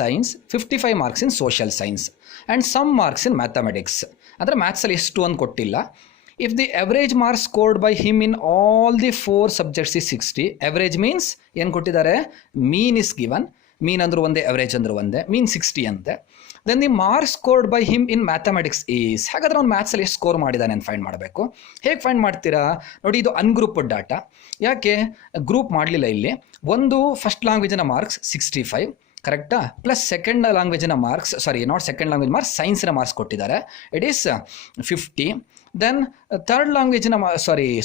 Science, 55 marks in social science and some marks in mathematics. ಅಂದರೆ ಮ್ಯಾಥ್ಸಲ್ಲಿ ಎಷ್ಟು ಅಂತ ಕೊಟ್ಟಿಲ್ಲ. If the average marks scored by him in all the 4 subjects is 60. Average means ಏನು ಕೊಟ್ಟಿದ್ದಾರೆ, mean is given, ಮೀನ್ ಅಂದರೂ ಒಂದೇ, ಅವರೇಜ್ ಅಂದರೂ ಒಂದೇ, ಮೀನ್ 60 ಅಂತೆ. Then the marks scored by him in mathematics is, ಹಾಗಾದ್ರೆ ಅವ್ನು ಮ್ಯಾಥ್ಸಲ್ಲಿ ಎಷ್ಟು ಸ್ಕೋರ್ ಮಾಡಿದ್ದಾನೆ ಅಂತ ಫೈಂಡ್ ಮಾಡಬೇಕು. ಹೇಗೆ ಫೈಂಡ್ ಮಾಡ್ತೀರಾ ನೋಡಿ, ಇದು ಅನ್ಗ್ರೂಪ್ಡ್ ಡಾಟಾ. ಯಾಕೆ ಗ್ರೂಪ್ ಮಾಡಲಿಲ್ಲ ಇಲ್ಲಿ? ಒಂದು ಫಸ್ಟ್ ಲ್ಯಾಂಗ್ವೇಜಿನ ಮಾರ್ಕ್ಸ್ 65 ಕರೆಕ್ಟಾ, ಪ್ಲಸ್ ಸೆಕೆಂಡ್ ಲ್ಯಾಂಗ್ವೇಜಿನ marks, sorry not second language marks, ಸೈನ್ಸಿನ ಮಾರ್ಕ್ಸ್ ಕೊಟ್ಟಿದ್ದಾರೆ, ಇಟ್ ಈಸ್ 50. ದೆನ್ ಥರ್ಡ್ ಲ್ಯಾಂಗ್ವೇಜಿನ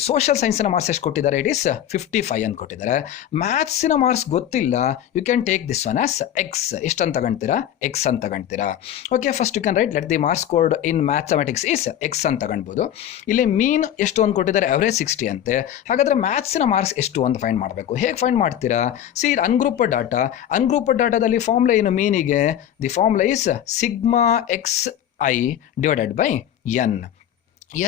ಸೋಷಿಯಲ್ ಸೈನ್ಸಿನ ಮಾರ್ಕ್ಸ್ ಎಷ್ಟು ಕೊಟ್ಟಿದ್ದಾರೆ, ಇಟ್ ಈಸ್ 55 ಅಂತ ಕೊಟ್ಟಿದ್ದಾರೆ. ಮ್ಯಾಥ್ಸಿನ ಮಾರ್ಕ್ಸ್ ಗೊತ್ತಿಲ್ಲ, you can take this one as X. ಎಷ್ಟು ಅಂತ ತಗೊಳ್ತೀರಾ, ಎಕ್ಸ್ ಅಂತ ತಗೊಳ್ತೀರಾ. Okay, first you can write let the marks scored in mathematics is X ಅಂತ ತಗೊಳ್ಬೋದು. ಇಲ್ಲಿ ಮೀನ್ ಎಷ್ಟು ಅಂತ ಕೊಟ್ಟಿದ್ದಾರೆ, ಅವರೇಜ್ 60 ಅಂತೆ. ಹಾಗಾದರೆ ಮ್ಯಾಥ್ಸಿನ ಮಾರ್ಕ್ಸ್ ಎಷ್ಟು ಅಂತ ಫೈಂಡ್ ಮಾಡಬೇಕು. ಹೇಗೆ ಫೈಂಡ್ ಮಾಡ್ತೀರಾ? ಸಿ, ಇದು ಅನ್ಗ್ರೂಪ್ಡ್ ಡಾಟಾ. ಅನ್ಗ್ರೂಪ್ಡ್ ಡಾಟಾದಲ್ಲಿ ಫಾರ್ಮುಲಾ ಏನು ಮೀನಿಗೆ? The formula is sigma X I divided by N.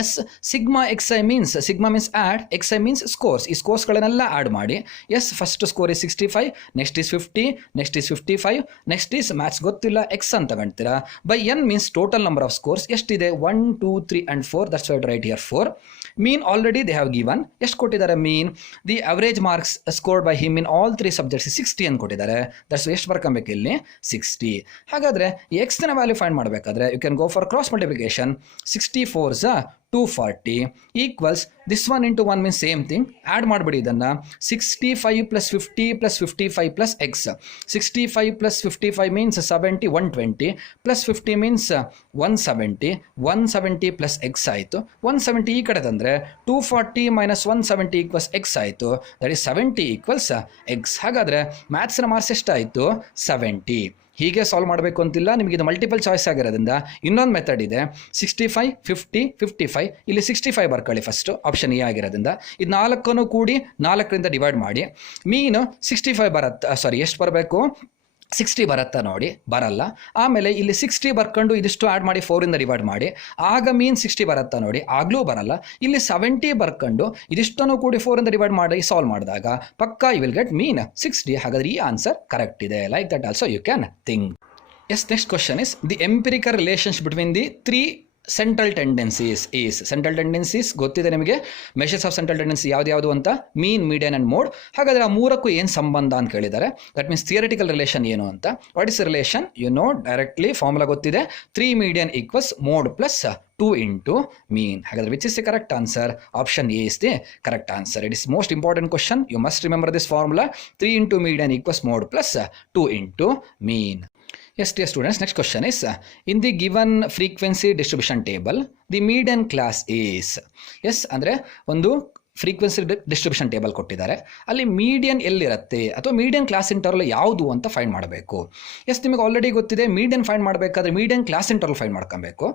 Yes, sigma X I means, sigma means add, X I means scores. ಈ ಸ್ಕೋರ್ಸ್ಗಳನ್ನೆಲ್ಲ ಆ್ಯಡ್ ಮಾಡಿ. Yes, first score is 65, next is 50, next is 55, next is maths ಗೊತ್ತಿಲ್ಲ X ಅಂತ ತಗೊಳ್ತೀರಾ. By N means total number of scores ಎಷ್ಟಿದೆ, 1 2 3 and 4, that's why right here 4. Mean already they have given. ಎಷ್ಟು ಕೊಟ್ಟಿದ್ದಾರೆ mean? The average marks scored by him in all 3 subjects 60 ಅಂತ ಕೊಟ್ಟಿದ್ದಾರೆ. That's ಎಷ್ಟು ಬರ್ಕೊಬೇಕು ಇಲ್ಲಿ, 60. ಹಾಗಾದರೆ ಎಕ್ಸ್ನ ವ್ಯಾಲ್ಯೂ ಫೈಂಡ್ ಮಾಡಬೇಕಾದ್ರೆ you can go for cross multiplication. 64 240 equals this one into one means same thing. Add ಮಾಡಿಬಿಡಿ ಇದನ್ನು. 65 + 50 + 55 + x. 65 + 55 ಮೀನ್ಸ್ 70, 120 + 50 ಮೀನ್ಸ್ 170, 170 + x ಆಯಿತು. 170 ಈ ಕಡೆ ತಂದರೆ 240 - 170 = x ಆಯಿತು. That is 70 = x. ಹಾಗಾದರೆ ಮ್ಯಾಥ್ಸ್ನ ಮಾರ್ಕ್ಸ್ ಎಷ್ಟಾಯಿತು, 70. ಹೀಗೆ ಸಾಲ್ವ್ ಮಾಡಬೇಕು ಅಂತಿಲ್ಲ, ನಿಮಗೆ ಇದು ಮಲ್ಟಿಪಲ್ ಚಾಯ್ಸ್ ಆಗಿರೋದ್ರಿಂದ ಇನ್ನೊಂದು ಮೆಥಡ್ ಇದೆ. 65 50 55, ಇಲ್ಲಿ 65 ಬರ್ಕೊಳ್ಳಿ ಫಸ್ಟು, ಆಪ್ಷನ್ ಎ ಆಗಿರೋದ್ರಿಂದ. ಇದು 4 ಕೂಡಿ 4ರಿಂದ ಡಿವೈಡ್ ಮಾಡಿ. ಮೀನು 65 ಬರುತ್ತೆ, ಸಾರಿ ಎಷ್ಟು ಬರಬೇಕು, 60 ಬರುತ್ತಾ ನೋಡಿ, ಬರಲ್ಲ. ಆಮೇಲೆ ಇಲ್ಲಿ 60 ಬರ್ಕೊಂಡು ಇದಿಷ್ಟು ಆ್ಯಡ್ ಮಾಡಿ 4ರಿಂದ ಡಿವೈಡ್ ಮಾಡಿ, ಆಗ ಮೀನ್ 60 ಬರುತ್ತಾ ನೋಡಿ, ಆಗಲೂ ಬರಲ್ಲ. ಇಲ್ಲಿ 70 ಬರ್ಕೊಂಡು ಇದಿಷ್ಟನ್ನು ಕೂಡಿ 4ರಿಂದ ಡಿವೈಡ್ ಮಾಡಿ ಸಾಲ್ವ್ ಮಾಡಿದಾಗ ಪಕ್ಕಾ ಯು ವಿಲ್ ಗೆಟ್ ಮೀನ್ 60. ಹಾಗಾದರೆ ಈ ಆನ್ಸರ್ ಕರೆಕ್ಟ್ ಇದೆ. Like that also you can think. Yes, next question is the empirical relationship between the 3 central tendencies is. Central tendencies ಗೊತ್ತಿದೆ ನಿಮಗೆ, ಮೆಷರ್ಸ್ ಆಫ್ ಸೆಂಟ್ರಲ್ ಟೆಂಡೆನ್ಸಿ ಯಾವುದು ಅಂತ, ಮೀನ್, ಮೀಡಿಯನ್ ಆ್ಯಂಡ್ ಮೋಡ್. ಹಾಗಾದರೆ ಆ ಮೂರಕ್ಕೂ ಏನು ಸಂಬಂಧ ಅಂತ ಕೇಳಿದ್ದಾರೆ. ದಟ್ ಮೀನ್ಸ್ ಥಿಯರಿಟಿಕಲ್ ರಿಲೇಷನ್ ಏನು ಅಂತ. What is relation, you know directly, formula ಗೊತ್ತಿದೆ. 3 median = mode plus 2 into mean. ಹಾಗಾದರೆ which is the correct answer? Option A is the correct answer. It is most important question. You must remember this formula. 3 into median = mode plus 2 into mean. Yes, dear students, next question is in the given frequency distribution table the median class is. Yes, ಅಂದರೆ ಒಂದು frequency distribution table ಕೊಟ್ಟಿದ್ದಾರೆ. ಅಲ್ಲಿ median ಎಲ್ಲಿರುತ್ತೆ ಅಥವಾ median class interval ಯಾವುದು ಅಂತ find ಮಾಡಬೇಕು. S, ನಿಮಗೆ ಆಲ್ರೆಡಿ ಗೊತ್ತಿದೆ. ಮೀಡಿಯನ್ ಫೈಂಡ್ ಮಾಡಬೇಕಾದ್ರೆ ಮೀಡಿಯನ್ ಕ್ಲಾಸ್ ಇಂಟರ್ವಲ್ ಫೈಂಡ್ ಮಾಡ್ಕೊಬೇಕು.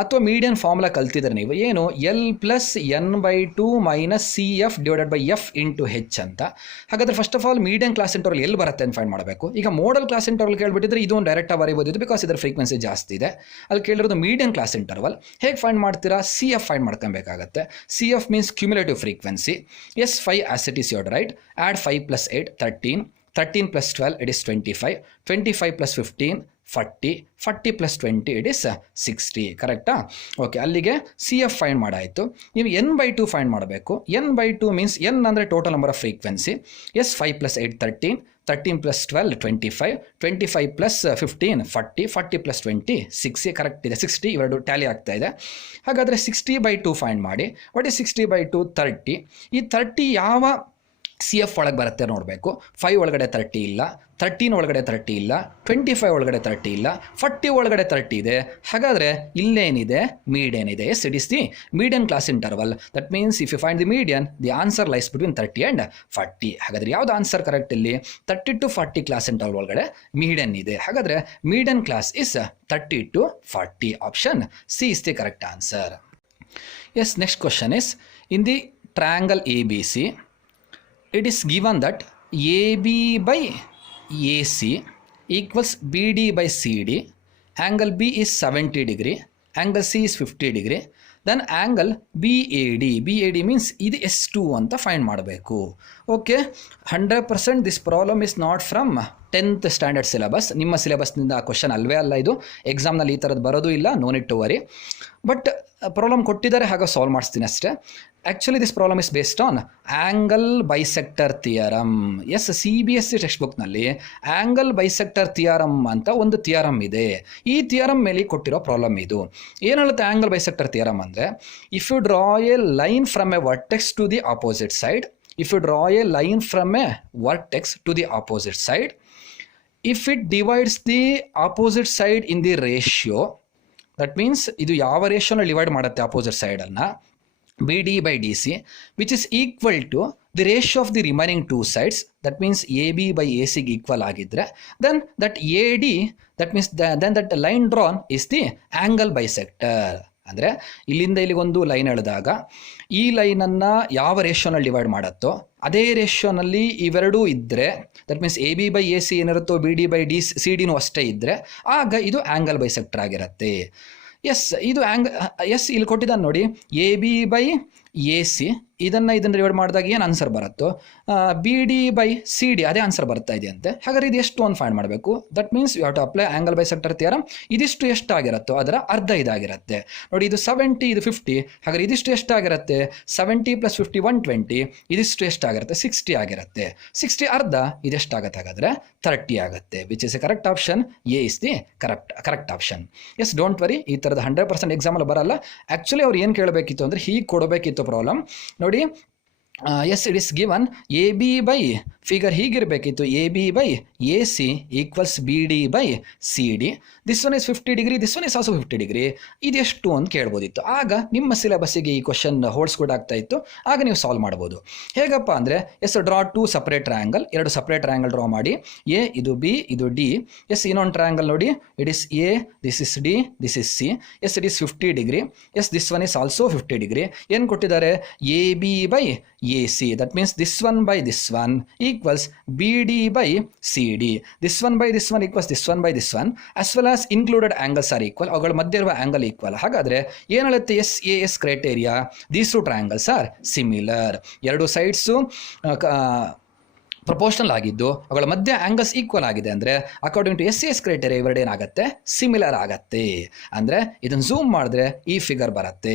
ಅಥವಾ ಮೀಡಿಯನ್ ಫಾರ್ಮುಲಾ ಕಲ್ತಿದ್ರೆ ನೀವು ಏನು, L + n/2 - CF / F × H ಅಂತ. ಹಾಗಾದರೆ first of all median class interval ಎಲ್ಲಿ ಬರುತ್ತೆ ಅಂತ ಫೈಂಡ್ ಮಾಡಬೇಕು. ಈಗ ಮೋಡಲ್ ಕ್ಲಾಸ್ ಇಂಟರ್ವಲ್ ಕೇಳಿಬಿಟ್ಟಿದ್ರೆ ಇದು ಒಂದು ಡೈರೆಕ್ಟಾಗಿ ಬರೀಬೋದು, ಬಿಕಾಸ್ ಇದರ ಫ್ರೀಕ್ವೆನ್ಸಿ ಜಾಸ್ತಿ ಇದೆ. ಅಲ್ಲಿ ಕೇಳಿರೋದು ಮೀಡಿಯನ್ ಕ್ಲಾಸ್ ಇಂಟರ್ವಲ್. ಹೇಗೆ ಫೈಂಡ್ ಮಾಡ್ತೀರಾ? CF ಫೈಂಡ್ ಮಾಡ್ಕೊಬೇಕಾಗತ್ತೆ. CF means cumulative frequency. Yes, 5 as it is, you are right. Add 5 + 8 13, 13 + 12 it is 25, 25 + 15 40, 40 + 20 it is 60. ಕರೆಕ್ಟಾ? ಓಕೆ, ಅಲ್ಲಿಗೆ CF ಫೈಂಡ್ ಮಾಡಾಯಿತು. ನೀವು n/2 ಫೈಂಡ್ ಮಾಡಬೇಕು. n/2 ಮೀನ್ಸ್ n ಅಂದರೆ total number of frequency. Yes, 5 + 8 13, 13 + 12 25, 25 + 15 40, 40 + 20 60. Correct ಇದೆ, 60 ಇವೆರಡು Tally ಆಗ್ತಾ ಇದೆ. ಹಾಗಾದರೆ 60/2 ಫೈಂಡ್ ಮಾಡಿ. What is 60/2? 30. ಈ 30 ಯಾವ CF ಒಳಗೆ ಬರುತ್ತೆ ನೋಡಬೇಕು. 5 ಒಳಗಡೆ 30 ಇಲ್ಲ, 13 ಒಳಗಡೆ 30 ಇಲ್ಲ, 25 ಒಳಗಡೆ 30 ಇಲ್ಲ, 40 ಒಳಗಡೆ 30 ಇದೆ. ಹಾಗಾದರೆ ಇಲ್ಲೇನಿದೆ, ಮೀಡಿಯನ್ ಇದೆ. Yes, it is the median class interval. That means if you find the median, the answer lies between 30 and 40. ಹಾಗಾದರೆ ಯಾವುದು ಆನ್ಸರ್ ಕರೆಕ್ಟ್ ಇಲ್ಲಿ? 30 to 40 ಕ್ಲಾಸ್ ಇಂಟರ್ವಲ್ ಒಳಗಡೆ ಮೀಡಿಯನ್ ಇದೆ. ಹಾಗಾದರೆ median class is 30 to 40. Option C is the correct answer. Yes, next question is in the triangle ABC. It is given that AB by AC equals BD by CD. Angle B is 70 degree. Angle C is 50 degree. Then angle BAD. BAD means ಇದು ಎಷ್ಟು ಅಂತ find ಮಾಡಬೇಕು. Okay, 100% this problem is not from 10th standard syllabus. ನಿಮ್ಮ ಸಿಲೆಬಸ್ನಿಂದ ಆ question ಅಲ್ವೇ ಅಲ್ಲ ಇದು. ಎಕ್ಸಾಮ್ನಲ್ಲಿ ಈ ಥರದ್ದು ಬರೋದು ಇಲ್ಲ, no need to worry. But problem ಕೊಟ್ಟಿದ್ದಾರೆ, ಹಾಗೆ ಸಾಲ್ವ್ ಮಾಡಿಸ್ತೀನಿ ಅಷ್ಟೇ. Actually this problem is based on angle bisector theorem. Yes, CBSE text ಬುಕ್ನಲ್ಲಿ ಆ್ಯಂಗಲ್ ಬೈಸೆಕ್ಟರ್ ಥಿಯರಮ್ ಅಂತ ಒಂದು ಥಿಯರಮ್ ಇದೆ. ಈ ಥಿಯರಮ್ ಮೇಲೆ ಕೊಟ್ಟಿರೋ ಪ್ರಾಬ್ಲಮ್ ಇದು. ಏನು ಹೇಳುತ್ತೆ ಆ್ಯಂಗಲ್ ಬೈಸೆಕ್ಟರ್ ಥಿಯರಮ್ ಅಂದರೆ, if you draw a line from a vertex to the opposite side, if you draw a line from a vertex to the opposite side, if it divides the opposite side in the ratio, that means ಇದು ಯಾವ ರೇಷಿಯೋನ divide ಮಾಡುತ್ತೆ opposite ಸೈಡನ್ನು, BD by DC, which is equal to the ratio of the remaining two sides, that means AB by AC ಗೆ equal ಆಗಿದ್ರೆ, then that AD, that means then that line drawn is the angle bisector. ಅಂದರೆ ಇಲ್ಲಿಂದ ಇಲ್ಲಿಗೊಂದು line ಎಳೆದಾಗ ಈ ಲೈನನ್ನು ಯಾವ ರೇಷಿಯೋನಲ್ಲಿ divide ಮಾಡುತ್ತೋ ಅದೇ ರೇಷಿಯೋನಲ್ಲಿ ಇವೆರಡೂ ಇದ್ದರೆ, that means AB by AC ಏನಿರುತ್ತೋ BD by CD ಅಷ್ಟೇ ಇದ್ದರೆ ಆಗ ಇದು ಆ್ಯಂಗಲ್ ಬೈಸೆಕ್ಟರ್ ಆಗಿರುತ್ತೆ. ಎಸ್, ಇದು ಎಸ್ ಇಲ್ಲಿ ಕೊಟ್ಟಿದ್ದಾನೆ ನೋಡಿ, AB by AC ಇದನ್ನು ಡಿವೈಡ್ ಮಾಡಿದಾಗ ಏನು ಆನ್ಸರ್ ಬರುತ್ತೋ BD by CD ಅದೇ ಆನ್ಸರ್ ಬರ್ತಾ ಇದೆ ಅಂತೆ. ಹಾಗಾದ್ರೆ ಇದು ಎಷ್ಟು ಅಂತ ಫೈಂಡ್ ಮಾಡಬೇಕು. That means you have to apply angle bisector theorem. ಇದಿಷ್ಟು ಎಷ್ಟಾಗಿರುತ್ತೋ ಅದರ ಅರ್ಧ ಇದಾಗಿರುತ್ತೆ ನೋಡಿ. ಇದು 70, ಇದು 50. ಹಾಗಾದ್ರೆ ಇದಿಷ್ಟು ಎಷ್ಟಾಗಿರುತ್ತೆ, 70 + 50 120. ಇದಿಷ್ಟು ಎಷ್ಟಾಗಿರುತ್ತೆ, 60 ಆಗಿರುತ್ತೆ. 60 ಅರ್ಧ ಇದೆಷ್ಟಾಗುತ್ತೆ, ಹಾಗಾದರೆ 30 ಆಗುತ್ತೆ. Which is a correct option. A is the correct option. Yes, don't worry, ಈ ಥರದ 100% ಎಕ್ಸಾಮಲ್ಲಿ ಬರಲ್ಲ. ಆ್ಯಕ್ಚುಲಿ ಅವ್ರು ಏನು ಕೇಳಬೇಕಿತ್ತು ಅಂದರೆ ಹೀಗೆ ಕೊಡಬೇಕಿತ್ತು ಪ್ರಾಬ್ಲಮ್ ನೋಡಿ. Yes, it is given AB by figure ಹೀಗಿರಬೇಕಿತ್ತು, AB by AC equals BD by CD. This one is 50 degree, this one is also 50 degree. ಇದೆಷ್ಟು ಅಂತ ಕೇಳ್ಬೋದಿತ್ತು. ಆಗ ನಿಮ್ಮ ಸಿಲೆಬಸ್ಸಿಗೆ ಈ ಕ್ವಶನ್ ಹೋಲ್ಸ್ಕೊಡ್ ಆಗ್ತಾ ಇತ್ತು. ಆಗ ನೀವು ಸಾಲ್ವ್ ಮಾಡ್ಬೋದು. ಹೇಗಪ್ಪ ಅಂದರೆ, yes, draw 2 separate triangle, 2 separate triangle draw ಮಾಡಿ. ಎ ಇದು B, ಇದು D. ಎಸ್, ಇನ್ನೊಂದು ಟ್ರಯಾಂಗಲ್ ನೋಡಿ, it is A, this is D, this is C. Yes, it is 50 degree. Yes, this one is also 50 degree. ಏನು ಕೊಟ್ಟಿದ್ದಾರೆ, AB by AC, that means this one by this one equals BD by CD. This one by this one equals this one by this one, as well as included angles are equal. ಅವುಗಳ ಮಧ್ಯ ಇರುವ angle equal. ಹಾಗಾದರೆ ಏನು ಹೇಳುತ್ತೆ SAS criteria, these two triangles R similar. ಎರಡು sides proportional ಆಗಿದ್ದು ಅವುಗಳ ಮಧ್ಯ ಆ್ಯಂಗಲ್ಸ್ ಈಕ್ವಲ್ ಆಗಿದೆ ಅಂದರೆ ಅಕಾರ್ಡಿಂಗ್ ಟು SAS ಕ್ರೈಟೇರಿಯಾ ಇವೆರಡು ಏನಾಗುತ್ತೆ, ಸಿಮಿಲರ್ ಆಗತ್ತೆ. ಅಂದರೆ ಇದನ್ನು ಝೂಮ್ ಮಾಡಿದ್ರೆ ಈ ಫಿಗರ್ ಬರುತ್ತೆ.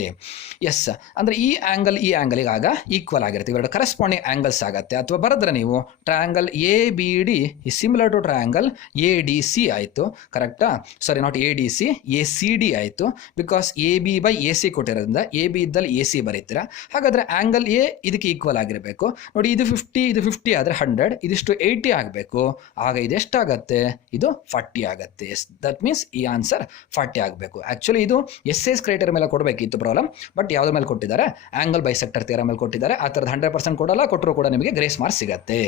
ಎಸ್, ಅಂದರೆ ಈ ಆ್ಯಂಗಲಿಗೆ ಆಗ ಈಕ್ವಲ್ ಆಗಿರುತ್ತೆ, ಇವೆರಡು ಕರೆಸ್ಪಾಂಡಿಂಗ್ ಆ್ಯಂಗಲ್ಸ್ ಆಗುತ್ತೆ. ಅಥವಾ ಬರೆದ್ರೆ ನೀವು triangle ABD is similar to triangle ADC ಆಯಿತು. ಕರೆಕ್ಟಾ? ಸಾರಿ, ನಾಟ್ ADC, ACD ಆಯಿತು. Because AB by AC ಕೊಟ್ಟಿರೋದ್ರಿಂದ AB ಇದ್ದಲ್ಲಿ AC ಬರೀತೀರಾ. ಹಾಗಾದರೆ ಆ್ಯಂಗಲ್ A ಇದಕ್ಕೆ ಈಕ್ವಲ್ ಆಗಿರಬೇಕು ನೋಡಿ. ಇದು 50, ಇದು 50 ಆದರೆ 100, ಇದಿಷ್ಟು 80 ಆಗಬೇಕು. ಆಗ ಇದೆಷ್ಟಾಗತ್ತೆ, ಇದು 40 ಆಗುತ್ತೆ. ಎಸ್, ದಟ್ ಮೀನ್ಸ್ ಈ ಆನ್ಸರ್ 40 ಆಗಬೇಕು. ಆ್ಯಕ್ಚುಲಿ ಇದು SAS ಕ್ರೈಟೇರಿಯಾ ಮೇಲೆ ಕೊಡಬೇಕಿತ್ತು ಪ್ರಾಬ್ಲಮ್, ಬಟ್ ಯಾವುದ್ರ ಮೇಲೆ ಕೊಟ್ಟಿದ್ದಾರೆ, ಆ್ಯಂಗಲ್ ಬೈಸೆಕ್ಟರ್ ಥಿಯರಮ್ ಮೇಲೆ ಕೊಟ್ಟಿದ್ದಾರೆ. ಆ ಥರದ್ದು 100% ಕೊಡಲ್ಲ, ಕೊಟ್ಟರು ಕೂಡ ನಿಮಗೆ ಗ್ರೇಸ್ ಮಾರ್ಕ್ಸ್ ಸಿಗುತ್ತೆ.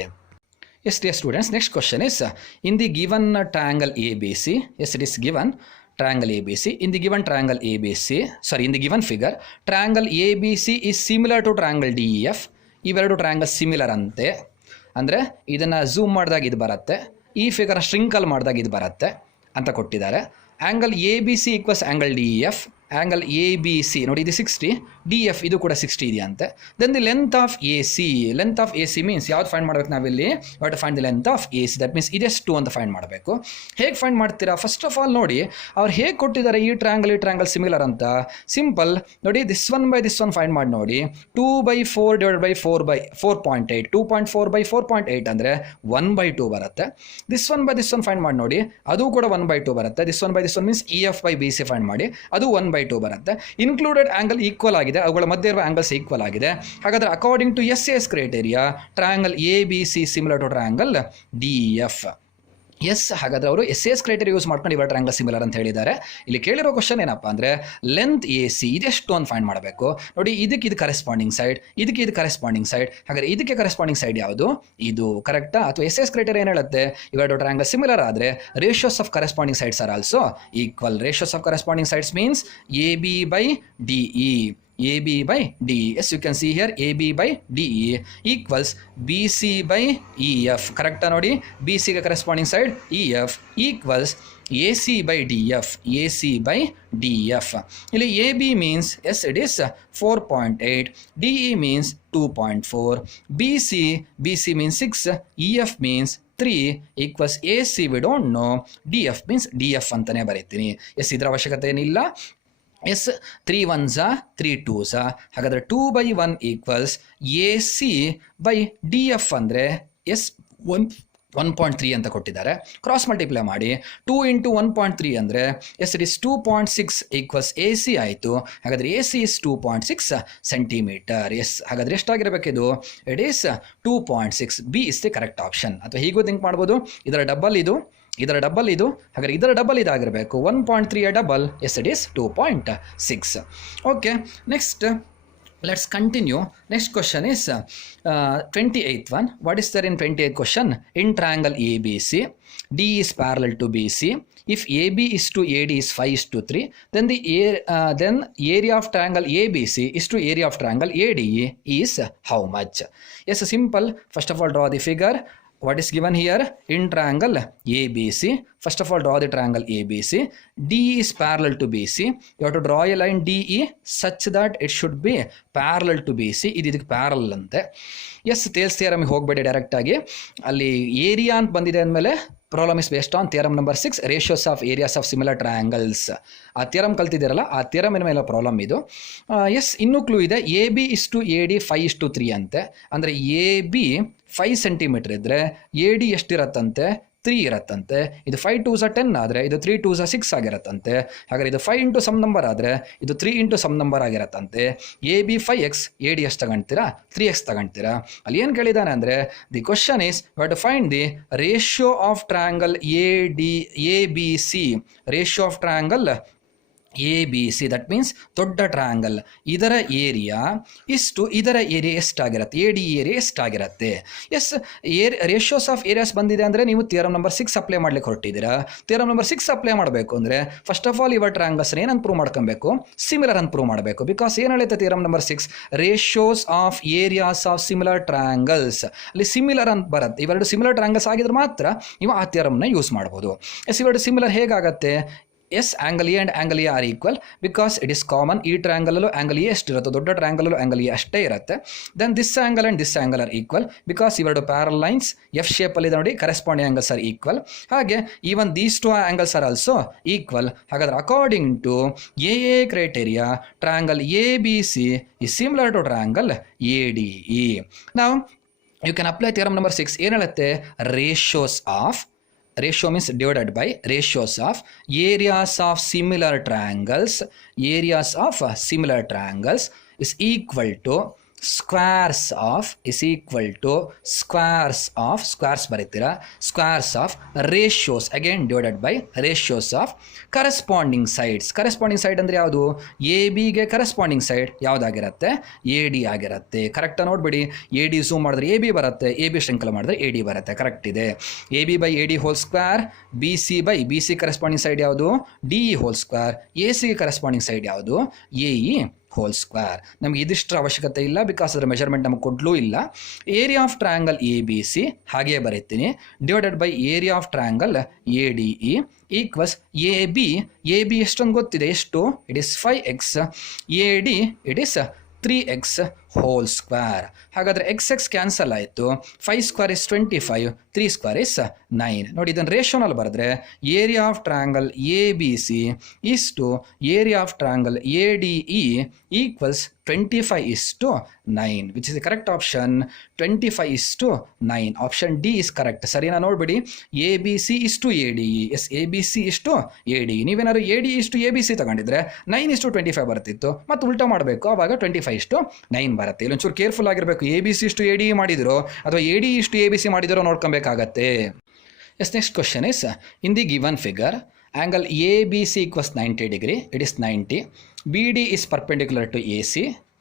Yes, dear students, next question is in the given triangle ABC. Yes, it is given triangle ABC. In the given triangle ABC, sorry, in the given figure, triangle ABC is similar to triangle DEF. ಇವೆರಡು triangle similar ಅಂತೆ. ಅಂದರೆ ಇದನ್ನು zoom ಮಾಡಿದಾಗ ಇದು ಬರುತ್ತೆ, ಈ ಫಿಗರ್ನ ಶ್ರಿಂಕಲ್ ಮಾಡಿದಾಗ ಇದು ಬರುತ್ತೆ ಅಂತ ಕೊಟ್ಟಿದ್ದಾರೆ. Angle ABC equals angle DEF. Angle ABC ನೋಡಿ, ಇದು 60, DF ಇದು ಕೂಡ 60 ಇದೆಯಂತೆ. Then the length of AC. Length of AC means ಯಾವ್ದು ಫೈಂಡ್ ಮಾಡಬೇಕು ನಾವಿಲ್ಲಿ, but find the length of AC. That means ಇದೆಷ್ಟು ಅಂತ ಫೈಂಡ್ ಮಾಡಬೇಕು. ಹೇಗೆ ಫೈಂಡ್ ಮಾಡ್ತೀರಾ? ಫಸ್ಟ್ ಆಫ್ ಆಲ್ ನೋಡಿ, ಅವ್ರು ಹೇಗೆ ಕೊಟ್ಟಿದ್ದಾರೆ ಈ ಟ್ರಯಾಂಗಲ್ ಸಿಮಿಲರ್ ಅಂತ. ಸಿಂಪಲ್ ನೋಡಿ, this one by this one find ಮಾಡಿ ನೋಡಿ. 2/4 ಡಿವೈಡ್ ಬೈ 4/4.8, 2.4 by 4.8 ಅಂದರೆ 1/2 ಬರುತ್ತೆ. This one by this one find ಮಾಡಿ ನೋಡಿ, ಅದು ಕೂಡ 1/2 ಬರುತ್ತೆ. This one by this one means EF by BC find ಮಾಡಿ, ಅದು 1/2 ಬರುತ್ತೆ. ಇನ್ಕ್ಲೂಡೆಡ್ ಆಂಗಲ್ ಈಕ್ವಲ್ ಆಗಿದೆ, ಅವುಗಳ ಮಧ್ಯೆ ಇರುವ ಆಂಗಲ್ಸ್ ಈಕ್ವಲ್ ಆಗಿದೆ. ಹಾಗಾದರೆ according to SAS criteria triangle ABC similar to triangle DEF. Yes, ಹಾಗಾದರೆ ಅವರು SAS ಕ್ರೈಟೇರಿಯಾ ಯೂಸ್ ಮಾಡ್ಕೊಂಡು ಇವಾಗ ಟ್ರಯಾಂಗಲ್ ಸಿಮಿಲರ್ ಅಂತ ಹೇಳಿದ್ದಾರೆ. ಇಲ್ಲಿ ಕೇಳಿರೋ ಕ್ವಶನ್ ಏನಪ್ಪ ಅಂದರೆ ಲೆಂತ್ AC ಇದೆಷ್ಟು ಅಂತ ಫೈಂಡ್ ಮಾಡಬೇಕು ನೋಡಿ. ಇದಕ್ಕೆ ಇದು ಕರೆಸ್ಪಾಂಡಿಂಗ್ ಸೈಡ್, ಇದಕ್ಕೆ ಇದು ಕರೆಸ್ಪಾಂಡಿಂಗ್ ಸೈಡ್. ಹಾಗಾದರೆ ಇದಕ್ಕೆ ಕರೆಸ್ಪಾಂಡಿಂಗ್ ಸೈಡ್ ಯಾವುದು, ಇದು. ಕರೆಕ್ಟಾ? ಅಥವಾ SAS ಕ್ರೈಟೇರಿಯಾ ಏನು ಹೇಳುತ್ತೆ, ಇವೆರಡು ಟ್ರಯಾಂಗಲ್ ಸಿಮಿಲರ್ ಆದರೆ ratios of corresponding sides are also equal. Ratios of corresponding sides means AB by DE. AB by DE. Yes, you can see here AB by DE equals BC by EF. ಕರೆಕ್ಟಾ ನೋಡಿ, BC ಗೆ corresponding side EF equals AC by DF. AC by DF. ಇಲ್ಲಿ AB means, yes, it is 4.8. DE means 2.4. BC means 6. EF means 3 equals A C we don't know, D F means D F ಅಂತಲೇ ಬರೀತೀನಿ. S, ಇದರ ಅವಶ್ಯಕತೆ ಏನಿಲ್ಲ. S, 3 1s 3 2s, ಹಾಗಾದರೆ 2/1 equals A C by D F ಅಂದರೆ S 1.3 ಅಂತ ಕೊಟ್ಟಿದ್ದಾರೆ. Cross multiply ಮಾಡಿ 2 × 1.3 ಅಂದರೆ yes it is 2.6 equals A C ಆಯಿತು. ಹಾಗಾದರೆ A C is 2.6 centimetre. Yes, ಹಾಗಾದರೆ ಎಷ್ಟಾಗಿರಬೇಕು ಇದು? It is 2.6. B is the correct option. ಅಥವಾ ಹೀಗೂ ಥಿಂಕ್ ಮಾಡ್ಬೋದು, ಇದರ ಡಬಲ್ ಇದು, ಇದರ ಡಬಲ್ ಇದು, ಹಾಗಾದರೆ ಇದರ ಡಬಲ್ ಇದಾಗಿರಬೇಕು. 1.3 double, yes it is 2.6. Okay, next let's continue. Next question is 28th one. What is there in 28th question? In triangle ABC, D is parallel to BC. If AB is to AD is 5:3, then the area of triangle ABC is to area of triangle ADE is how much? Yes, simple. First of all, draw the figure. What is given here? In triangle ABC, first of all draw the triangle ABC. D is parallel to BC. You have to draw a line DE such that it should be parallel to BC. ಇದಕ್ಕೆ parallel ಅಂತೆ. Yes, Thales ಥಿಯರಮ್ಗೆ ಹೋಗಬೇಡಿ, ಡೈರೆಕ್ಟಾಗಿ ಅಲ್ಲಿ area ಅಂತ ಬಂದಿದೆ ಅಂದಮೇಲೆ problem is based on theorem number 6, ratios of areas of similar triangles. ಆ ಥಿಯರಮ್ ಕಲ್ತಿದ್ದೀರಲ್ಲ, ಆ ಥಿಯರಮಿನ ಮೇಲೆ ಪ್ರಾಬ್ಲಮ್ ಇದು. ಎಸ್, ಇನ್ನೂ ಕ್ಲೂ ಇದೆ. A B is to A D 5:3 ಅಂತೆ. ಅಂದರೆ ಎ ಬಿ 5 ಸೆಂಟಿಮೀಟರ್ ಇದ್ದರೆ ಎ ಡಿ ಎಷ್ಟಿರತ್ತಂತೆ? 3 ಇರತ್ತಂತೆ. ಇದು 5 2s 10 ಆದರೆ ಇದು 3 2s 6 ಆಗಿರತ್ತಂತೆ. ಹಾಗಾದರೆ ಇದು 5 ಇಂಟು ಸಮ್ ನಂಬರ್ ಆದರೆ ಇದು 3 ಇಂಟು ಸಮ್ ನಂಬರ್ ಆಗಿರತ್ತಂತೆ. A B 5x, A D ಎಷ್ಟು ತಗೊಳ್ತೀರಾ? 3x ತಗೊಳ್ತೀರಾ. ಅಲ್ಲಿ ಏನು ಕೇಳಿದ್ದಾನೆ ಅಂದರೆ the question is you have to find the ratio of triangle A B C. Ratio of triangle A B C, that means ದೊಡ್ಡ triangle, ಇದರ ಏರಿಯಾ ಇಷ್ಟು, ಇದರ ಏರಿಯಾ ಎಷ್ಟಾಗಿರುತ್ತೆ? ಎ ಡಿ ಏರಿಯಾ ಎಷ್ಟಾಗಿರುತ್ತೆ? ಎಸ್, ರೇಷಿಯೋಸ್ ಆಫ್ ಏರಿಯಾಸ್ ಬಂದಿದೆ ಅಂದರೆ ನೀವು theorem number 6 apply ಮಾಡ್ಲಿಕ್ಕೆ ಹೊರಟಿದ್ದೀರಾ. ಥಿಯರಮ್ ನಂಬರ್ 6 ಅಪ್ಲೈ ಮಾಡಬೇಕು ಅಂದರೆ ಫಸ್ಟ್ ಆಫ್ ಆಲ್ ಇವರ್ ಟ್ರಯಾಂಗಲ್ಸ್ ಏನಂತ ಪ್ರೂವ್ ಮಾಡ್ಕೊಬೇಕು? ಸಿಮಿಲರ್ ಅಂತ ಪ್ರೂವ್ ಮಾಡಬೇಕು. ಬಿಕಾಸ್ ಏನು ಹೇಳುತ್ತೆ theorem number 6? Ratios of areas of similar triangles. ಅಲ್ಲಿ ಸಿಮಿಲರ್ ಅಂತ ಬರುತ್ತೆ. ಇವೆರಡು ಸಿಮಿಲರ್ ಟ್ರಯಾಂಗಲ್ಸ್ ಆಗಿದ್ರೆ ಮಾತ್ರ ನೀವು ಆ ಥಿಯರಮ್ನ ಯೂಸ್ ಮಾಡ್ಬೋದು. ಎಸ್, ಇವೆರಡು ಸಿಮಿಲರ್ ಹೇಗಾಗತ್ತೆ? Yes, angle A and angle A are equal because it is common. ಈ ಟ್ರಯಾಂಗಲಲ್ಲೂ ಆ್ಯಂಗಲ್ ಎ ಎಷ್ಟಿರುತ್ತೋ, ದೊಡ್ಡ ಟ್ರಯಾಂಗಲಲ್ಲೂ ಆ್ಯಂಗಲ್ ಎ ಅಷ್ಟೇ ಇರುತ್ತೆ. Then this angle and this angle are equal because ಇವೆರಡು ಪ್ಯಾರಲ್ ಲೈನ್ಸ್ ಎಫ್ ಶೇಪಲ್ಲಿದೆ ನೋಡಿ, ಕರೆಸ್ಪಾಂಡಿಂಗ್ ಆ್ಯಂಗಲ್ಸ್ ಆರ್ ಈಕ್ವಲ್. ಹಾಗೆ even these two angles are also equal. ಹಾಗಾದ್ರೆ according to A criteria triangle A B C is similar to triangle ADE. Now you can apply theorem number 6. ಏನು ಹೇಳುತ್ತೆ? ratios of, ratio means divided by, ratios of areas of similar triangles is equal to squares of, squares ಬರೀತೀರಾ, squares of ratios, again divided by ratios of corresponding sides. corresponding side ಅಂದರೆ ಯಾವುದು? A ಬಿಗೆ corresponding side ಯಾವುದಾಗಿರುತ್ತೆ? A D ಆಗಿರುತ್ತೆ. Correct ನೋಡ್ಬಿಡಿ. A D zoom ಮಾಡಿದ್ರೆ A B ಬರುತ್ತೆ, A B ಶೃಂಖಲ ಮಾಡಿದ್ರೆ ಎ ಡಿ ಬರುತ್ತೆ. ಕರೆಕ್ಟ್ ಇದೆ. A B by A D whole square, B C by B C corresponding side ಯಾವುದು? D E whole square. A ಸಿಗೆ ಕರೆಸ್ಪಾಂಡಿಂಗ್ ಸೈಡ್ ಯಾವುದು? A E whole square. ನಮಗೆ ಇದಿಷ್ಟರ ಅವಶ್ಯಕತೆ ಇಲ್ಲ ಬಿಕಾಸ್ ಅದರ ಮೆಜರ್ಮೆಂಟ್ ನಮಗೆ ಕೊಡಲೂ ಇಲ್ಲ. Area of triangle A B C ಹಾಗೆಯೇ ಬರೀತೀನಿ, divided by area of triangle A D E equals A B ಎಷ್ಟೊಂದು ಗೊತ್ತಿದೆ, ಎಷ್ಟು? It is 5x, A D it is 3x whole square. ಹಾಗಾದರೆ x ಕ್ಯಾನ್ಸಲ್ ಆಯಿತು. 5 ಸ್ಕ್ವೇರ್ ಇಸ್ 25, 3 ಸ್ಕ್ವೇರ್ ಇಸ್ 9. ನೋಡಿ, ಇದನ್ನು ರೇಷೋನಲ್ಲಿ ಬರೆದ್ರೆ area of triangle A B C ಇಷ್ಟು area of triangle A D E equals 25:9, which is the correct option. 25:9. Option D is correct. ಸರಿನಾ? ನೋಡ್ಬಿಡಿ, A B C ಇಷ್ಟು A D E. Yes, A B C ಇಷ್ಟು A D E. ನೀವೇನಾದ್ರು A D ಇಷ್ಟು A B C ತಗೊಂಡಿದ್ರೆ 9:25 ಬರ್ತಿತ್ತು, ಮತ್ತು ಉಲ್ಟಾ ಮಾಡಬೇಕು, ಆವಾಗ 25:9 ಬರುತ್ತೆ. ಇಲ್ಲೊಂಚೂರು ಕೇರ್ಫುಲ್ ಆಗಿರಬೇಕು. ಎ ಬಿ ಸಿ ಇಷ್ಟು ಎ ಡಿ ಇ ಮಾಡಿದಿರೋ ಅಥವಾ ಎ ಡಿ ಇಷ್ಟು ಎ ಬಿ ಸಿ ಮಾಡಿದಿರೋ ನೋಡ್ಕೊಬೇಕಾಗತ್ತೆ. Yes, next question is in the given figure angle ABC equals 90 degree, it is 90. BD is perpendicular to AC,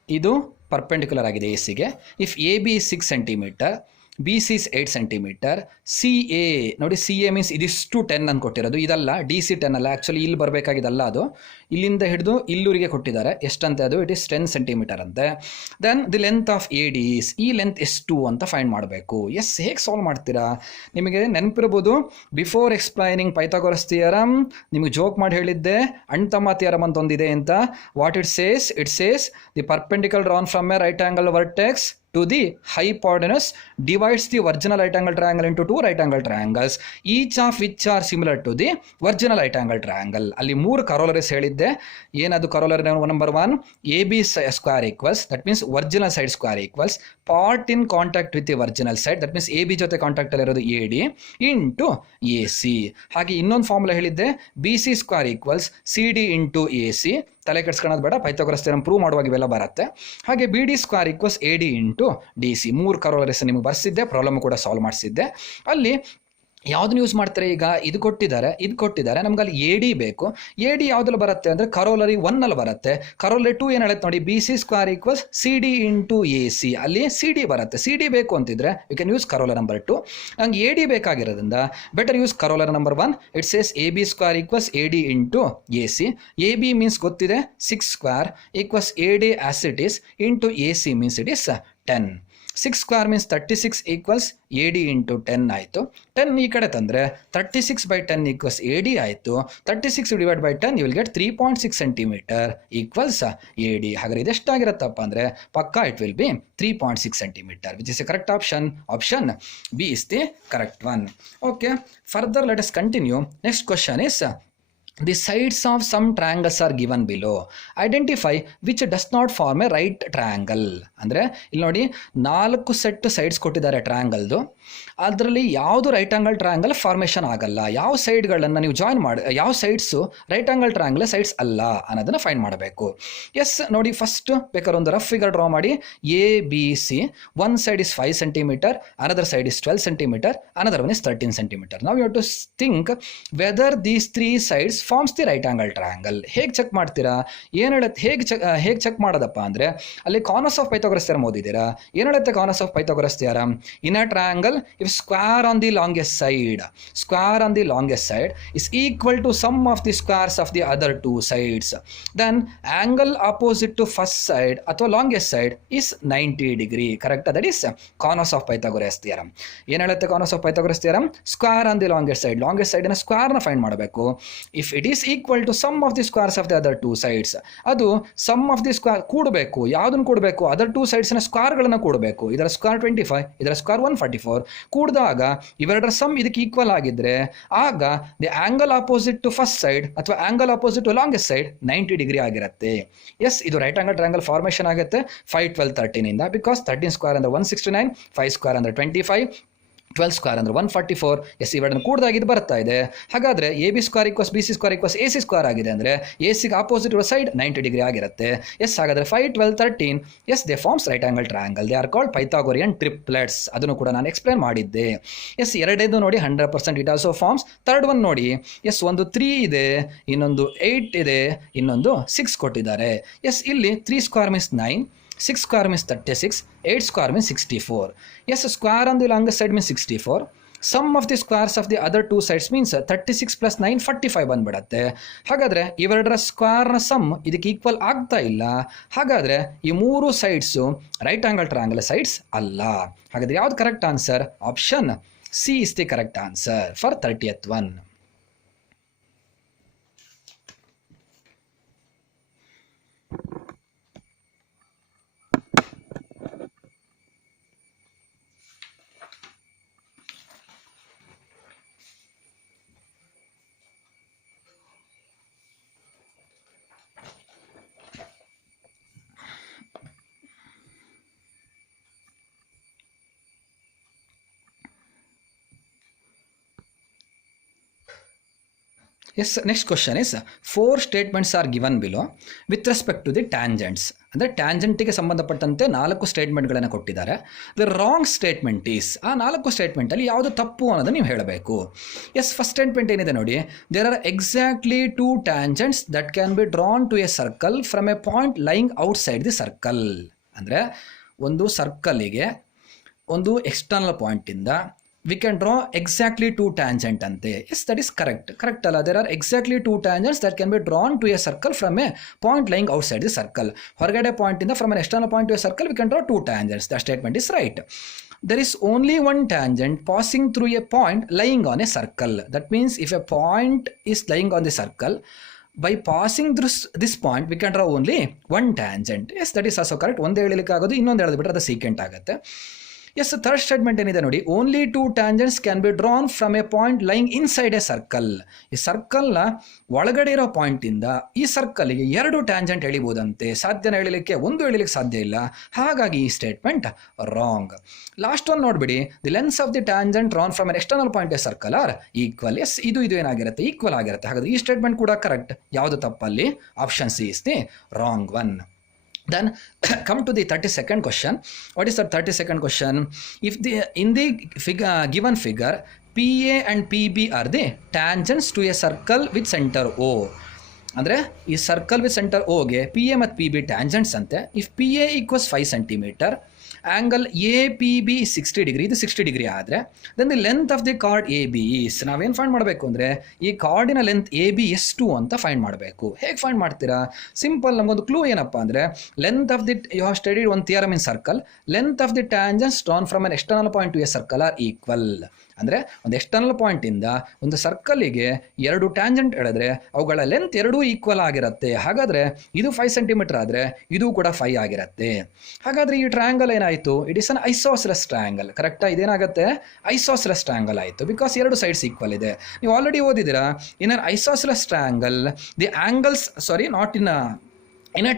ಇದು perpendicular ಆಗಿದೆ ACಗೆ. If AB is 6 cm, BC is 8 cm, CA ನೋಡಿ, CA means ಇದಿಷ್ಟು 10 ಅಂತ ಕೊಟ್ಟಿರೋದು, ಇದಲ್ಲ DC 10 ಅಲ್ಲ, actually ಇಲ್ಲಿ ಬರಬೇಕಾಗಿದ್ದಲ್ಲ, ಅದು ಇಲ್ಲಿಂದ ಹಿಡಿದು ಇಲ್ಲೂರಿಗೆ ಕೊಟ್ಟಿದ್ದಾರೆ. ಎಷ್ಟಂತೆ ಅದು? ಇಟ್ ಇಸ್ 10 cm ಅಂತೆ. Then the length of A D is, ಈ ಲೆಂತ್ ಎಷ್ಟು ಅಂತ ಫೈಂಡ್ ಮಾಡಬೇಕು. ಎಸ್, ಹೇಗೆ ಸಾಲ್ವ್ ಮಾಡ್ತೀರಾ? ನಿಮಗೆ ನೆನಪಿರ್ಬೋದು, ಬಿಫೋರ್ ಎಕ್ಸ್ಪ್ಲೈನಿಂಗ್ ಪೈಥಾಗೋರಸ್ ಥಿಯರಮ್ ನಿಮಗೆ ಜೋಕ್ ಮಾಡಿ ಹೇಳಿದ್ದೆ ಅಣ್ತಮ್ಮ ಥಿಯರಮ್ ಅಂತ ಒಂದಿದೆ ಅಂತ. What it says the perpendicular drawn from a right angle vertex to the hypotenuse divides the original right angle triangle into two right angle triangles, each of which are similar to the original right angle triangle. ಅಲ್ಲಿ ಮೂರು corollaries ಹೇಳಿದ್ದೆ. ಏನದು corollary number 1? AB square equals, that means original side square equals part in contact with the original side, that means AB ಜೊತೆ contact ಅಲ್ಲಿ ಇರೋದು AD into AC. ಹಾಗೆ ಇನ್ನೊಂದು formula ಹೇಳಿದ್ದೆ, BC square equals CD into AC. ತಲೆ ಕೆಡ್ಸ್ಕೊಳ್ಳೋದು ಬೇಡ, Pythagoras theorem prove ಮಾಡುವಾಗ ಇವೆಲ್ಲ ಬರುತ್ತೆ. ಹಾಗೆ BD square equals AD into DC. ಮೂರು ಕರೋಲರೀಸ್ ನಿಮಗೆ ಬರ್ಸಿದ್ದೆ, ಪ್ರಾಬ್ಲಮ್ ಕೂಡ ಸಾಲ್ವ್ ಮಾಡಿಸಿದ್ದೆ. ಅಲ್ಲಿ ಯಾವುದನ್ನು ಯೂಸ್ ಮಾಡ್ತಾರೆ? ಈಗ ಇದು ಕೊಟ್ಟಿದ್ದಾರೆ ನಮ್ಗೆ ಅಲ್ಲಿ AD ಬೇಕು. AD ಯಾವುದ್ರಲ್ಲಿ ಬರುತ್ತೆ ಅಂದರೆ ಕರೋಲರಿ 1 ಅಲ್ಲಿ ಬರುತ್ತೆ. ಕರೋಲರಿ 2 ಏನು ಹೇಳುತ್ತೆ ನೋಡಿ, BC square equals CD into AC. ಅಲ್ಲಿ CD ಬರುತ್ತೆ. CD ಬೇಕು ಅಂತಿದ್ರೆ you can use corollary number 2. ನಂಗೆ AD ಬೇಕಾಗಿರೋದ್ರಿಂದ better use corollary number 1. It says AB square equals AD into AC. AB means ಗೊತ್ತಿದೆ 6 square equals AD as it is into AC means it is 10. 6 square means 36 equals AD into 10 ಆಯಿತು. 10 ಈ ಕಡೆ ತಂದರೆ 36 by 10 equals AD ಆಯಿತು. 36 divide by 10 you will get 3.6 centimetre equals AD. ಹಾಗಾದ್ರೆ ಇದೆಷ್ಟಾಗಿರುತ್ತಪ್ಪ ಅಂದರೆ ಪಕ್ಕಾ it will be 3.6 centimetre, which is a correct option. Option B is the correct one. Okay, further let us continue. Next question is, the sides of some triangles are given below. Identify which does not form a right triangle. ಅಂದರೆ ಇಲ್ಲಿ ನೋಡಿ 4 set sides ಕೊಟ್ಟಿದ್ದಾರೆ ಟ್ರಯಾಂಗಲ್ದು. ಅದರಲ್ಲಿ ಯಾವುದು right angle triangle formation ಆಗಲ್ಲ, ಯಾವ ಸೈಡ್ಗಳನ್ನು ನೀವು join ಮಾಡಿ, ಯಾವ sides right angle triangle sides ಅಲ್ಲ ಅನ್ನೋದನ್ನು ಫೈಂಡ್ ಮಾಡಬೇಕು. ಎಸ್ ನೋಡಿ, ಫಸ್ಟ್ ಬೇಕಾದ್ರೆ ಒಂದು ರಫ್ ಫಿಗರ್ ಡ್ರಾ ಮಾಡಿ. ABC, one side is 5 centimeter, another side is 12 centimeter, another one is 13 centimeter. Now you have to think whether these three sides forms the right angle triangle. ಹೇಗೆ check ಮಾಡ್ತೀರಾ? ಏನು ಹೇಳುತ್ತೆ, ಹೇಗೆ check ಮಾಡೋದಪ್ಪ ಅಂದರೆ ಅಲ್ಲಿ converse of Pythagoras theorem ಓದಿದ್ದೀರಾ. ಏನು ಹೇಳುತ್ತೆ converse of Pythagoras theorem? In a triangle if square on the longest side is equal to sum of the squares of the other 2 sides, then angle opposite to first side ಅಥವಾ longest side is 90 degree. Correct? That is converse of Pythagoras theorem. ಏನು ಹೇಳುತ್ತೆ converse of Pythagoras theorem? Square on the longest ಸೈಡಿನ ಸ್ಕ್ವೇರ್ನ find ಮಾಡಬೇಕು. If it is equal to sum of the squares of the other 2 sides, ಅದು sum of the square ಕೂಡಬೇಕು. ಯಾವುದನ್ನು ಕೂಡಬೇಕು? Other 2 sidesನ ಸ್ಕ್ವೇರ್ಗಳನ್ನು ಕೂಡಬೇಕು. ಇದರ ಸ್ಕ್ವೇರ್ 25, ಇದರ ಸ್ಕ್ವೇರ್ 144. ಕೂಡಿದಾಗ ಇವೆರಡರ ಸಮ್ ಇದಕ್ಕೆ ಈಕ್ವಲ್ ಆಗಿದ್ರೆ ಆಗ the angle opposite to first side ಅಥವಾ angle opposite to longest side 90 degree ಆಗಿರುತ್ತೆ. ಎಸ್, ಇದು ರೈಟ್ ಆಂಗಲ್ ಟ್ರಯಾಂಗಲ್ ಫಾರ್ಮೇಷನ್ ಆಗುತ್ತೆ 5, 12, 13 ಇಂದ. ಬಿಕಾಸ್ 13 ಸ್ಕ್ವೇರ್ ಅಂದರೆ 169, 5 ಸ್ಕ್ವೇರ್ ಅಂದರೆ 25, 12 ಸ್ಕ್ವೇರ್ ಅಂದರೆ 144. ಎಸ್, ಇವೆರಡನ್ನು ಕೂಡಿದಾಗ ಇದು ಬರ್ತಾ ಇದೆ. ಹಾಗಾದರೆ AB square equals BC square equals AC square ಆಗಿದೆ ಅಂದರೆ ACಗೆ ಆಪೋಸಿಟ್ ಇರೋ ಸೈಡ್ 90 ಡಿಗ್ರಿ ಆಗಿರುತ್ತೆ. ಎಸ್, ಹಾಗಾದರೆ 5, 12, 13 yes they forms right angle triangle. They are called Pythagorean triplets. ಅದನ್ನು ಕೂಡ ನಾನು ಎಕ್ಸ್ಪ್ಲೇನ್ ಮಾಡಿದ್ದೆ. ಎಸ್, ಎರಡೇದು ನೋಡಿ 100% it also forms. Third one ನೋಡಿ, ಎಸ್ ಒಂದು 3 ಇದೆ, ಇನ್ನೊಂದು 8 ಇದೆ, ಇನ್ನೊಂದು 6 ಕೊಟ್ಟಿದ್ದಾರೆ. ಎಸ್, ಇಲ್ಲಿ 3 square means 9, 6 square means 36, 8 square means 64. Yes, square on the longest side means 64. Sum of the squares of the other 2 sides means 36 plus 9, 45 ಬಂದ್ಬಿಡತ್ತೆ. ಹಾಗಾದರೆ ಇವೆರಡರ ಸ್ಕ್ವೇರ್ನ ಸಮ್ ಇದಕ್ಕೆ ಈಕ್ವಲ್ ಆಗ್ತಾ ಇಲ್ಲ. ಹಾಗಾದರೆ ಈ 3 sides right angle triangle sides ಅಲ್ಲ. ಹಾಗಾದರೆ ಯಾವ್ದು correct answer? Option C is the correct answer for 30th one. Yes, next question is 4 statements are given below with respect to the tangents. ಅಂದರೆ ಟ್ಯಾಂಜೆಂಟಿಗೆ ಸಂಬಂಧಪಟ್ಟಂತೆ 4 ಸ್ಟೇಟ್ಮೆಂಟ್ಗಳನ್ನು ಕೊಟ್ಟಿದ್ದಾರೆ. ದ ರಾಂಗ್ ಸ್ಟೇಟ್ಮೆಂಟ್ ಈಸ್, ಆ 4 ಸ್ಟೇಟ್ಮೆಂಟಲ್ಲಿ ಯಾವುದು ತಪ್ಪು ಅನ್ನೋದನ್ನು ನೀವು ಹೇಳಬೇಕು. ಎಸ್, ಫಸ್ಟ್ ಸ್ಟೇಟ್ಮೆಂಟ್ ಏನಿದೆ ನೋಡಿ, there are exactly 2 tangents that can be drawn to a circle from a point lying outside the circle. ಅಂದರೆ ಒಂದು ಸರ್ಕಲ್ಲಿಗೆ ಒಂದು ಎಕ್ಸ್ಟರ್ನಲ್ ಪಾಯಿಂಟಿಂದ we can draw exactly 2 tangent ante. Yes, that is correct. Correct alla. There are exactly 2 tangents that can be drawn to a circle from a point lying outside the circle. Horgade point inda from an external point to a circle we can draw 2 tangents. That statement is right. There is only one tangent passing through a point lying on a circle. That means if a point is lying on the circle, by passing this point we can draw only one tangent. Yes, that is also correct. ಒಂದು ಹೇಳಲಿಕ್ಕೆ ಆಗೋದು, ಇನ್ನೊಂದು ಹೇಳಿದ್ ಬಿಟ್ಟರೆ ಅದು secant ಆಗುತ್ತೆ. S, third statement ಏನಿದೆ ನೋಡಿ, only 2 tangents can be drawn from a point lying inside A circle. ಈ ಸರ್ಕಲ್ನ ಒಳಗಡೆ ಇರೋ ಪಾಯಿಂಟಿಂದ ಈ ಸರ್ಕಲ್ಗೆ 2 ಟ್ಯಾಂಜೆಂಟ್ ಎಳಿಬೋದಂತೆ. ಸಾಧ್ಯನ ಎಳಿಲಿಕ್ಕೆ, ಒಂದು ಎಳಿಲಿಕ್ಕೆ ಸಾಧ್ಯ ಇಲ್ಲ. ಹಾಗಾಗಿ ಈ ಸ್ಟೇಟ್ಮೆಂಟ್ ರಾಂಗ್. ಲಾಸ್ಟ್ ಒನ್ ನೋಡ್ಬಿಡಿ, the lengths of the tangent drawn from an external point a circle are equal. Yes, ಇದು ಏನಾಗಿರುತ್ತೆ, ಈಕ್ವಲ್ ಆಗಿರುತ್ತೆ. ಹಾಗಾದ್ರೆ ಈ ಸ್ಟೇಟ್ಮೆಂಟ್ ಕೂಡ ಕರೆಕ್ಟ್. ಯಾವುದು ತಪ್ಪಲ್ಲಿ? Option C is the wrong one. Then come to the 32nd question. What is the 32nd question? If in the given figure, PA and PB are the tangents to a circle with center O. ಅಂದರೆ ಈ circle with center ಓಗೆ P A ಮತ್ತು P B tangents ಅಂತೆ. If P A equals 5 centimeter, angle A P B 60 degree, ಇದು 60 degree ಆದರೆ then the length of the chord A B is, ನಾವೇನು find ಮಾಡಬೇಕು ಅಂದರೆ ಈ ಕಾರ್ಡಿನ ಲೆಂತ್ ಎ ಬಿ ಎಷ್ಟು ಅಂತ ಫೈಂಡ್ ಮಾಡಬೇಕು. ಹೇಗೆ ಫೈಂಡ್ ಮಾಡ್ತೀರಾ? ಸಿಂಪಲ್, ನಮಗೊಂದು ಕ್ಲೂ ಏನಪ್ಪ ಅಂದರೆ length of the, you have studied one theorem in circle, length of the tangents drawn from an external point to a circle are equal. ಅಂದರೆ ಒಂದು ಎಕ್ಸ್ಟರ್ನಲ್ ಪಾಯಿಂಟಿಂದ ಒಂದು ಸರ್ಕಲ್ಲಿಗೆ 2 ಟ್ಯಾಂಜೆಂಟ್ ಎಳೆದ್ರೆ ಅವುಗಳ ಲೆಂತ್ ಎರಡೂ ಈಕ್ವಲ್ ಆಗಿರುತ್ತೆ. ಹಾಗಾದರೆ ಇದು 5 ಸೆಂಟಿಮೀಟರ್ ಆದರೆ ಇದು ಕೂಡ 5 ಆಗಿರುತ್ತೆ. ಹಾಗಾದರೆ ಈ ಟ್ರಯಾಂಗಲ್ ಏನಾಯಿತು? It is an isosceles triangle. ಕರೆಕ್ಟಾ? ಇದೇನಾಗುತ್ತೆ? ಐಸೋಸೆಲೆಸ್ ಟ್ರಯಾಂಗಲ್ ಆಯಿತು. ಬಿಕಾಸ್ 2 ಸೈಡ್ಸ್ ಈಕ್ವಲ್ ಇದೆ. ನೀವು ಆಲ್ರೆಡಿ ಓದಿದ್ದೀರಾ, in an isosceles triangle the angles, sorry not in a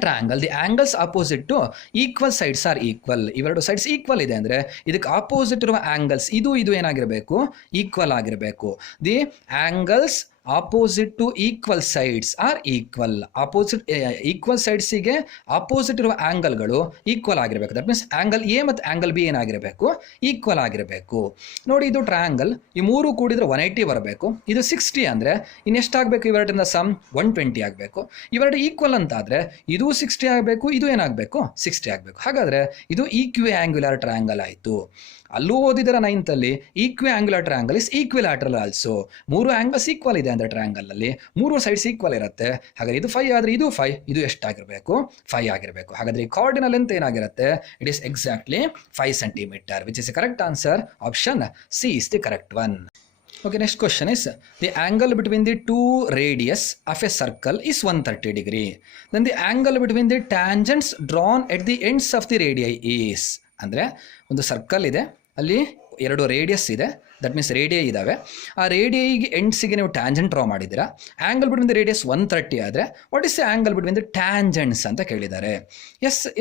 triangle the angles opposite to equal sides are equal. ಇವೆರಡು sides equal ಇದೆ ಅಂದರೆ ಇದಕ್ಕೆ ಆಪೋಸಿಟ್ ಇರುವ ಆ್ಯಂಗಲ್ಸ್ ಇದು ಏನಾಗಿರಬೇಕು? ಈಕ್ವಲ್ ಆಗಿರಬೇಕು. The angles opposite to equal sides are equal. Opposite equal ಸೈಡ್ಸಿಗೆ opposite ಇರುವ ಆ್ಯಂಗಲ್ಗಳು ಈಕ್ವಲ್ ಆಗಿರಬೇಕು. ದಟ್ ಮೀನ್ಸ್ ಆ್ಯಂಗಲ್ ಎ ಮತ್ತು ಆ್ಯಂಗಲ್ ಬಿ ಏನಾಗಿರಬೇಕು? ಈಕ್ವಲ್ ಆಗಿರಬೇಕು. ನೋಡಿ, ಇದು ಟ್ರಯಾಂಗಲ್, ಈ ಮೂರು ಕೂಡಿದ್ರೆ 180 ಬರಬೇಕು. ಇದು 60 ಅಂದರೆ ಇನ್ನೆಷ್ಟಾಗಬೇಕು? ಇವೆರಡರಿಂದ ಸಮ್ 120 ಆಗಬೇಕು. ಇವೆರಡು ಈಕ್ವಲ್ ಅಂತಾದರೆ ಇದು 60 ಆಗಬೇಕು, ಇದು ಏನಾಗಬೇಕು? 60 ಆಗಬೇಕು. ಹಾಗಾದರೆ ಇದು ಈಕ್ವಿ ಆ್ಯಂಗ್ಯುಲರ್ ಟ್ರಯಾಂಗಲ್ ಆಯಿತು. ಅಲ್ಲೂ ಓದಿದರ 9th ಅಲ್ಲಿ equiangular triangle is equilateral also. 3 angles equal ಇದೆ ಅಂದರೆ ಟ್ರಯಾಂಗಲಲ್ಲಿ 3 ಸೈಡ್ಸ್ ಈಕ್ವಲ್ ಇರುತ್ತೆ. ಹಾಗಾದರೆ ಇದು 5 ಆದರೆ ಇದು 5, ಇದು ಎಷ್ಟಾಗಿರಬೇಕು? 5 ಆಗಿರಬೇಕು. ಹಾಗಾದರೆ ಈ ಕಾರ್ಡಿನ ಲೆಂತ್ ಏನಾಗಿರುತ್ತೆ? It is exactly 5 centimetre, which is the correct answer. Option C is the correct one. Okay, next question is the angle between the two radius of a circle is 130 degree. Then the angle between the tangents drawn at the ends of the radii is, ಅಂದರೆ ಒಂದು circle ಇದೆ, ಅಲ್ಲಿ 2 radius ಇದೆ, that means radii ಇದ್ದಾವೆ. ಆ ರೇಡಿಯೈಗೆ ಎಂಡ್ಸಿಗೆ ನೀವು tangent draw ಮಾಡಿದ್ದೀರಾ. Angle between the radius 130 ಆದರೆ what is the angle between the tangents ಅಂತ ಕೇಳಿದ್ದಾರೆ.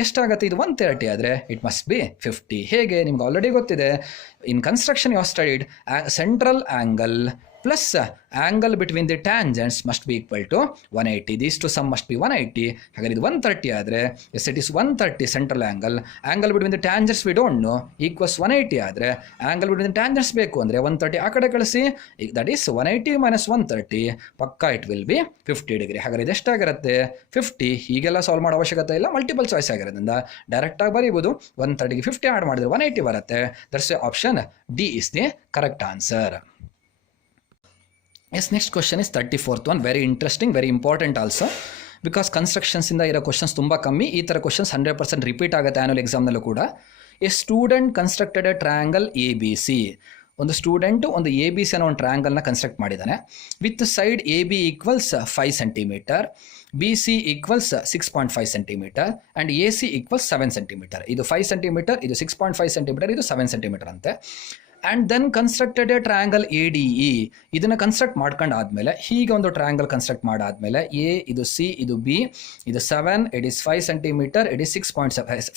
ಎಷ್ಟಾಗುತ್ತೆ? ಇದು 130 ಆದರೆ ಇಟ್ ಮಸ್ಟ್ ಬಿ 50. ಹೇಗೆ? ನಿಮ್ಗೆ ಆಲ್ರೆಡಿ ಗೊತ್ತಿದೆ, in construction you have studied central angle plus angle between the tangents must be equal to 180. These two sum must be 180. ಹಾಗಾದ್ರೆ ಇದು 130 ಆದರೆ yes it is 130 central angle between the tangents we don't know equals 180 ಆದರೆ angle between the tangents ಬೇಕು ಅಂದರೆ 130 ಆ ಕಡೆ ಕಳಿಸಿ, that is 180 minus 130 ಪಕ್ಕಾ it will be 50 ಡಿಗ್ರಿ. ಹಾಗಾದ್ರೆ ಇದು ಎಷ್ಟಾಗಿರುತ್ತೆ? 50. ಹೀಗೆಲ್ಲ ಸಾಲ್ವ್ ಮಾಡೋ ಅವಶ್ಯಕತೆ ಇಲ್ಲ, ಮಲ್ಟಿಪಲ್ ಚಾಯ್ಸ್ ಆಗಿರೋದ್ರಿಂದ ಡೈರೆಕ್ಟಾಗಿ ಬರೀಬೋದು. 130ಗೆ 50 ಆ್ಯಡ್ ಮಾಡಿದ್ರೆ 180 ಬರುತ್ತೆ. That's option D is the correct answer. Yes, next question is 34th one. Very interesting, very important also. Because constructions ಇಂದ ಇರೋ ಕ್ವಶನ್ಸ್ ತುಂಬ ಕಮ್ಮಿ. ಈ ಥರ ಕ್ವಶನ್ಸ್ 100% ರಿಪೀಟ್ ಆಗುತ್ತೆ ಆ್ಯನುವಲ್ ಎಕ್ಸಾಮ್ನಲ್ಲೂ ಕೂಡ. A student constructed a triangle A B C. ಒಂದು student ಒಂದು ಎ ಬಿ ಸಿ ಅನ್ನೋ ಒಂದು ಟ್ರಯಾಂಗಲ್ನ ಕನ್ಸ್ಟ್ರಕ್ಟ್ ಮಾಡಿದ್ದಾನೆ. With side A B equals 5 centimetre, B C equals 6.5 centimetre and A C equals 7 centimetre. ಇದು 5 centimetre, ಇದು 6.5 centimetre, ಇದು 7 centimetre ಅಂತೆ. And then constructed a triangle A D E. ಇದನ್ನು construct ಮಾಡ್ಕೊಂಡು ಆದಮೇಲೆ, ಹೀಗೆ ಒಂದು ಟ್ರಯಾಂಗಲ್ ಕನ್ಸ್ಟ್ರಕ್ಟ್ ಮಾಡಾದಮೇಲೆ ಎ, ಇದು ಸಿ, ಇದು ಬಿ, ಇದು 7, it is 5 centimetre, it is 6.5